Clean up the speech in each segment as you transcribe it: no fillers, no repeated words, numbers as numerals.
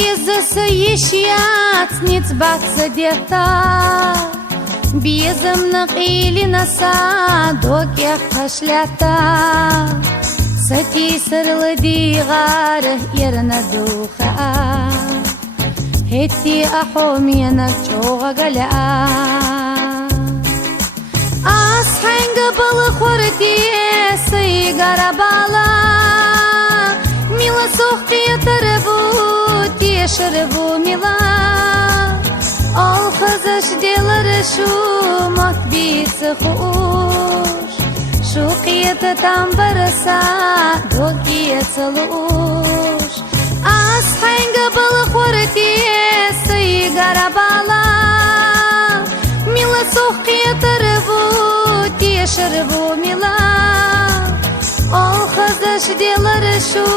بيزسيشيات نتبات سديتا بيزم نقيل نسا دوك يخشلتا ستي سرلدي غاره يرنا دوخا هتي أحومينك جوغا قلعا أصحين قبل خورتي سيقار بالا ميلا سوختي تربو تيشربو ميلا الخزش دلرشو مطبيت خوش شوقية تنبرسا دوكية تلوش أصحين قبل خورتي سيقار بالا ميلا سوقية تربو تيشربو ميلا الخزش دلرشو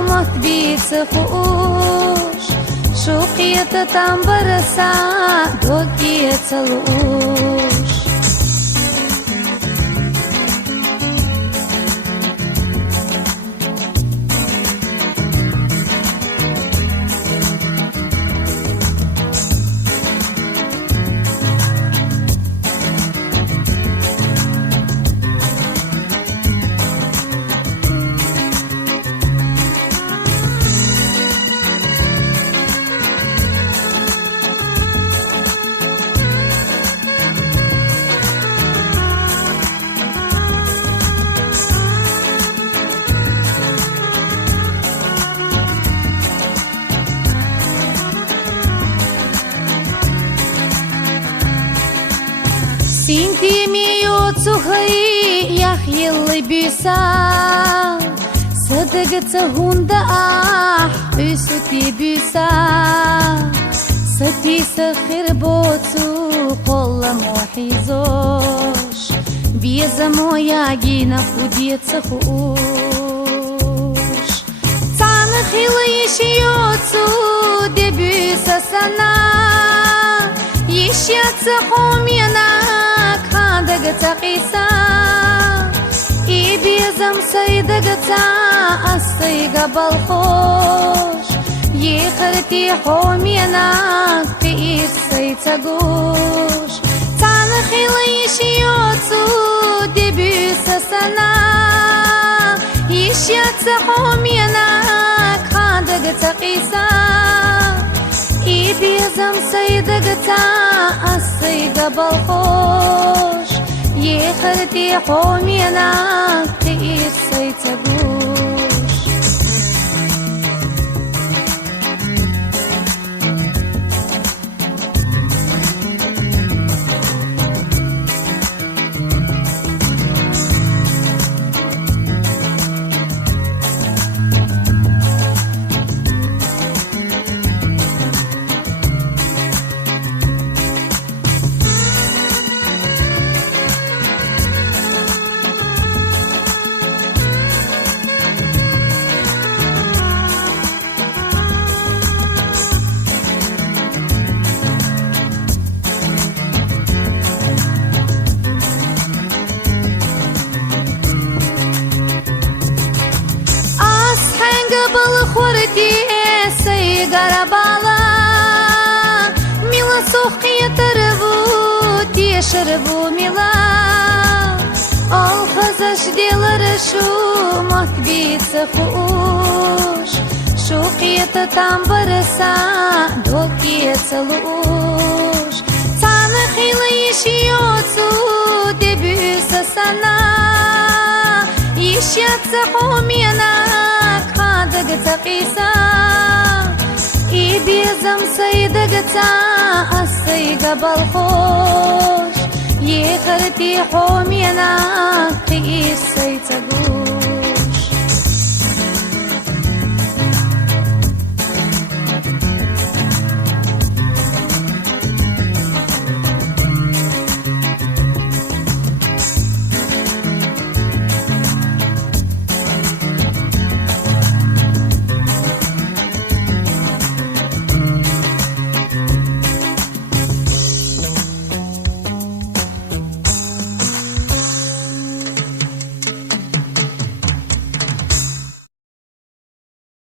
مطبيت خوش شوقية تنبرسا دوكية تلوش Sinti miu tsuhai yahyil bisa Sadagata hunda usuti bisa Sati sakhir botu qolla muhizosh Bieza moya gina fudiet sakhush Tana khila yishiyotsu debisa sana Yishyatsa homyana دقتا قيسا إبيزم سيدقتا السيقة بالخوش يخرتي حوميناك تقير سيتقوش تانخي ليشيوتو دبيسا سنا يشيات حوميناك دقتا قيسا إبيزم سيدقتا السيقة بالخوش يخرتي حوميناك تقير سيتقوش سيقار بالا ميلا سوقية تربو تيشربو ميلا الخزش دلرشو مطبيت خوش شوقية تنبرسا دوكية تلوش تانخي ليشيوتو دبيسا سنا يشيات حوميناك دقتا قيسا إبيزم سيدقتا السيقة بالخوش يخرتي حوميناك تقير سيتقوش